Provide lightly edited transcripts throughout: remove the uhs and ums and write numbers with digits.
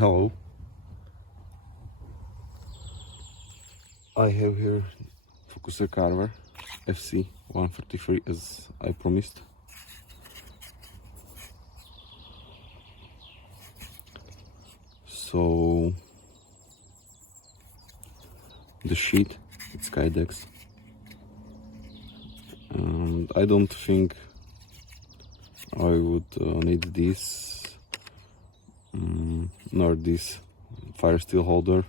Hello. I have here Focuser Carver FC133 as I promised. So the sheath, it's kydex, and I don't think I would need this nor this fire steel holder.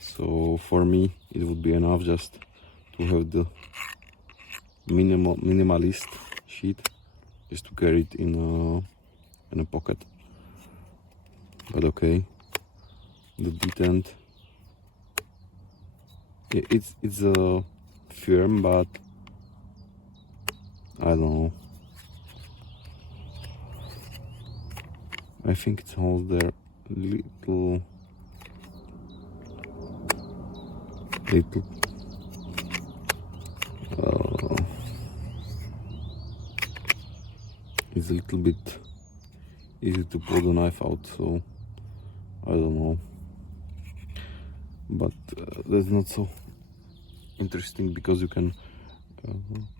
So for me it would be enough just to have the minimalist sheet, just to carry it in a pocket. But okay, the detent, it's firm, but I don't know. I think it holds there little it's a little bit easy to pull the knife out, so I don't know. But that's not so interesting, because you can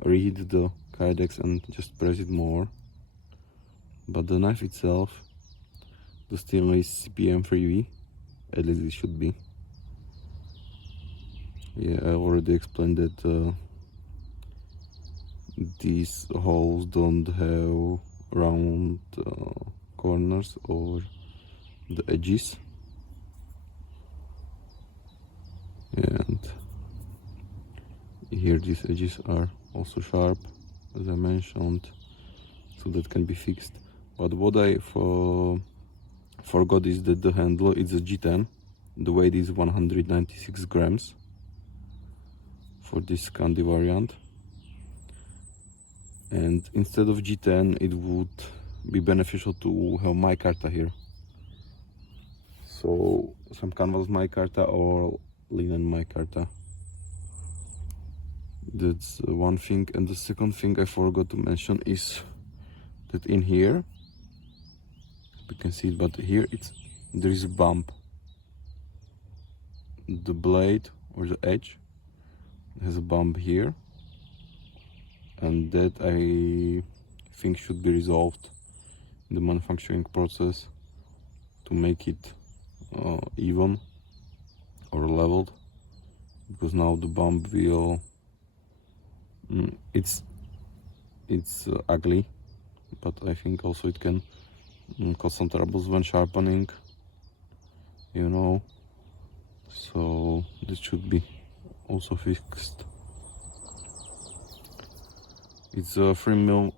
read the kydex and just press it more. But the knife itself, the steel is CPM 3V, at least it should be. Yeah, I already explained that these holes don't have round corners or the edges, and here these edges are also sharp, as I mentioned, so that can be fixed. But what I forgot is that the handle is a G10. The weight is 196 grams for this candy variant, and instead of G10 it would be beneficial to have micarta here. So some canvas micarta or linen micarta. That's one thing. And the second thing I forgot to mention is that in here, you can see it, but here there is a bump. The blade or the edge has a bump here, and that I think should be resolved in the manufacturing process to make it even or leveled, because now the bump will it's ugly, but I think also it can cause some troubles when sharpening, you know, so this should be also fixed. It's a 3mm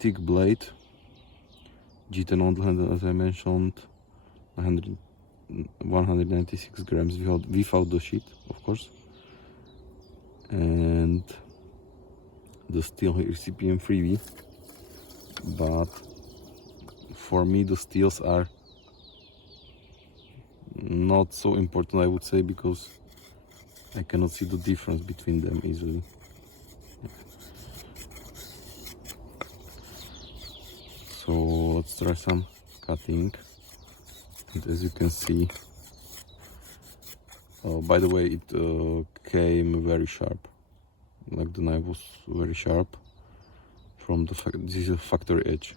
thick blade, G10 on the handle, as I mentioned, 196 grams without the sheath, of course, and the steel here is CPM 3V, but for me the steels are not so important, I would say, because I cannot see the difference between them easily. So let's try some cutting. And as you can see, by the way, it came very sharp, like the knife was very sharp from the this is a factory edge.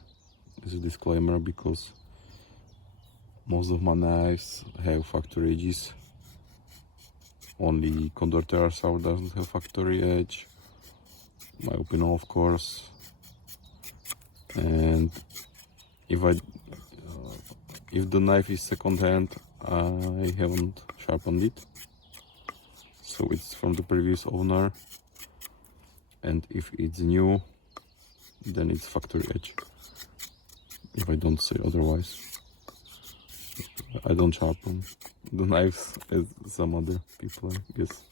This is a disclaimer, because most of my knives have factory edges. Only Condor Terrasour doesn't have factory edge, my opinion, of course. And if the knife is second hand, I haven't sharpened it, so it's from the previous owner. And if it's new, then it's factory edge, if I don't say otherwise. I don't sharpen the knives as some other people, I guess.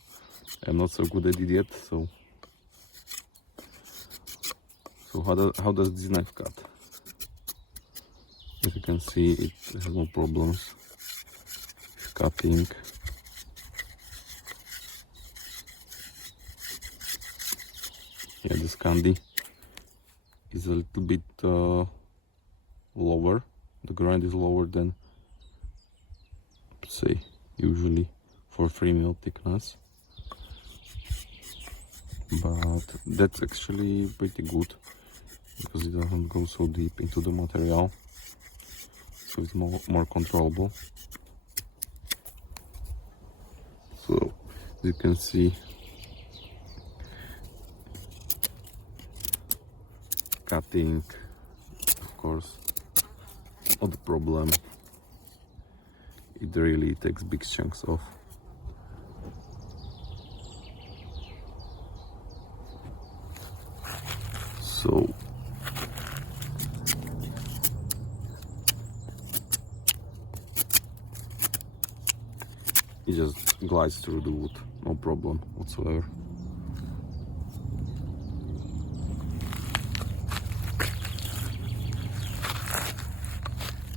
I'm not so good at it yet, so how does this knife cut? As you can see, it has no problems with cutting. Yeah, this candy is a little bit lower. The grind is lower than say usually for 3mm thickness, but that's actually pretty good because it doesn't go so deep into the material, so it's more controllable. So as you can see, cutting, of course, not a problem. It really takes big chunks off. So it just glides through the wood, no problem whatsoever.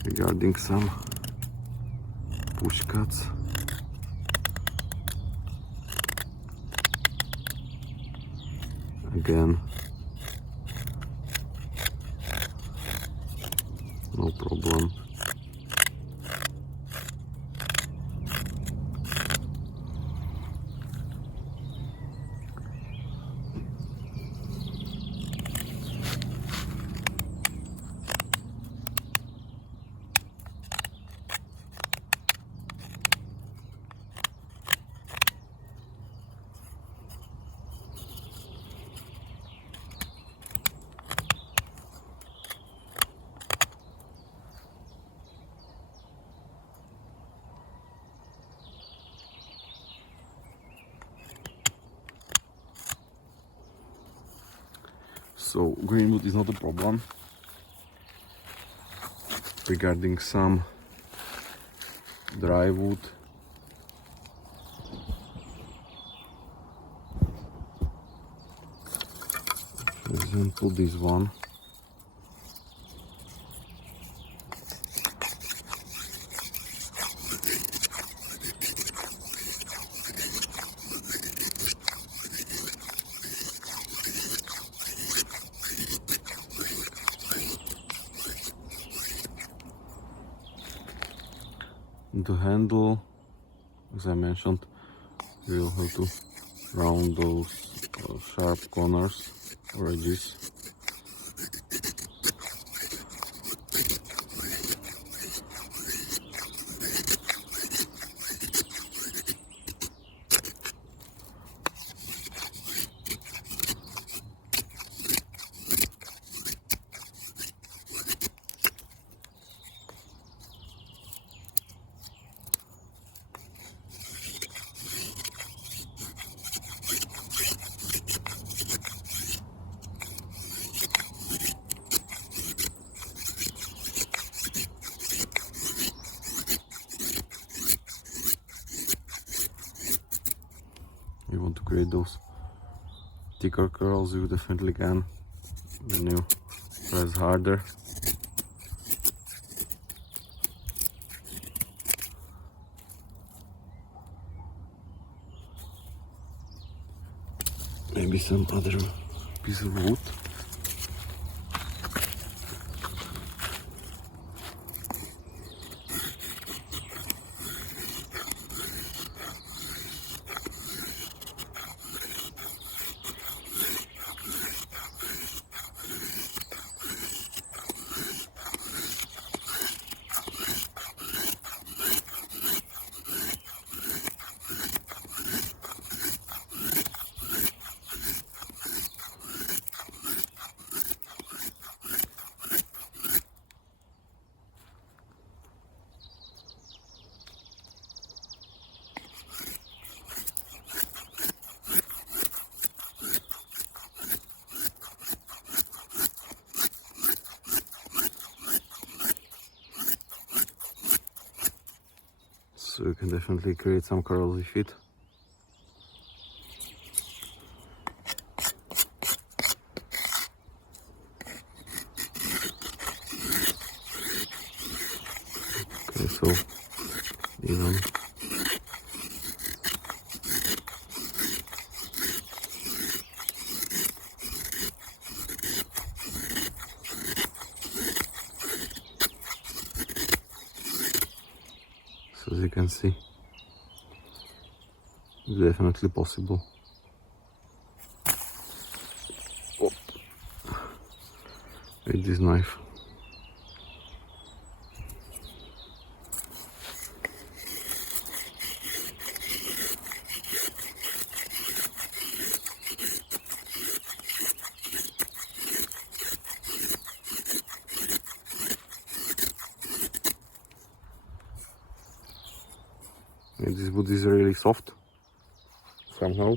Regarding some push cuts, again, no problem. So green wood is not a problem. Regarding some dry wood, for example this one, the handle, as I mentioned, we'll have to round those sharp corners or edges. You want to create those thicker curls, you definitely can when you press harder. Maybe some other piece of wood. So you can definitely create some curls with it. Okay, so even. So as you can see. It's definitely possible. Oh. With this knife. And this wood is really soft somehow,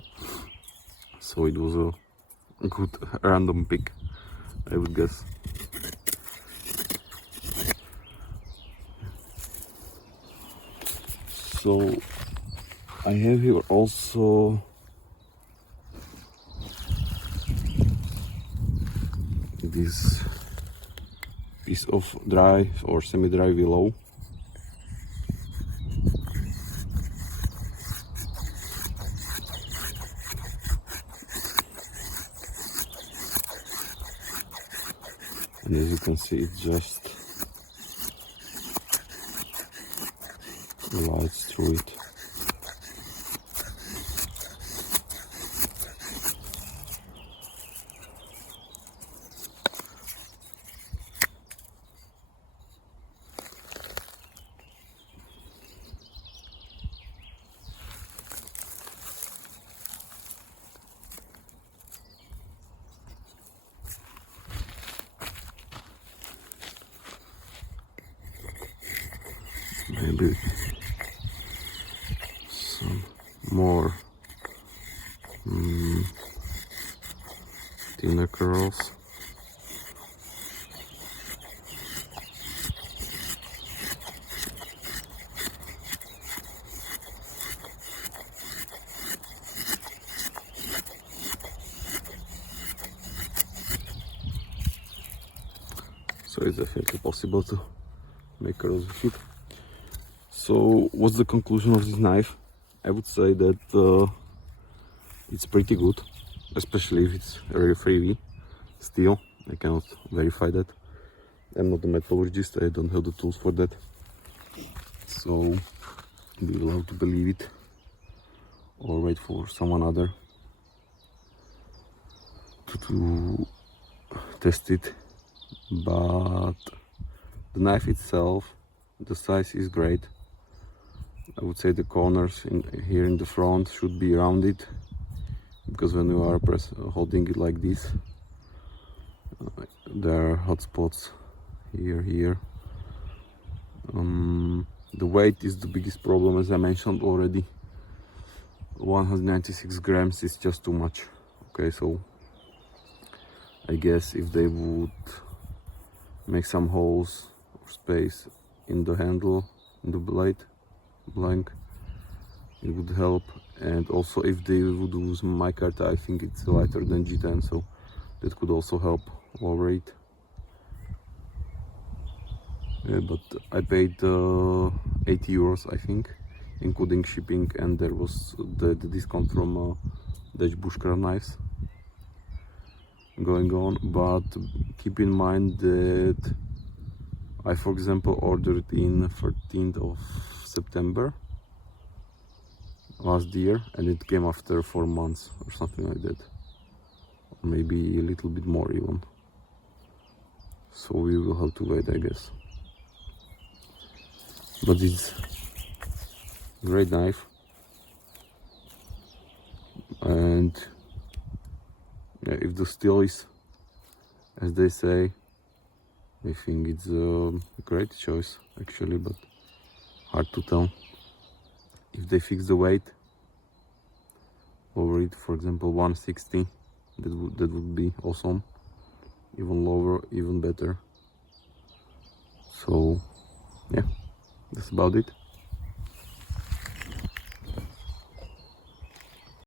so it was a good random pick, I would guess. So I have here also this piece of dry or semi-dry willow. And as you can see, it just lights through it. Maybe some more thinner curls. So it's definitely possible to make curls with it. So what's the conclusion of this knife? I would say that it's pretty good, especially if it's really freebie. Still, I cannot verify that. I'm not a metallurgist, I don't have the tools for that. So be allowed to believe it or wait for someone other to test it. But the knife itself, the size is great. I would say the corners here in the front should be rounded, because when you are holding it like this, there are hot spots here. The weight is the biggest problem, as I mentioned already. 196 grams is just too much. Okay, so I guess if they would make some holes or space in the handle, in the blade blank, it would help. And also if they would use micarta, I think it's lighter than G10, so that could also help lower it. Yeah, but I paid 80 euros, I think, including shipping, and there was the discount from Dutch bushcraft knives going on. But keep in mind that I, for example, ordered in 13th of September last year, and it came after 4 months or something like that, or maybe a little bit more even. So we will have to wait, I guess. But it's a great knife, and yeah, if the steel is, as they say, I think it's a great choice actually, but hard to tell. If they fix the weight over it, for example 160, that would be awesome. Even lower, even better. So yeah, that's about it.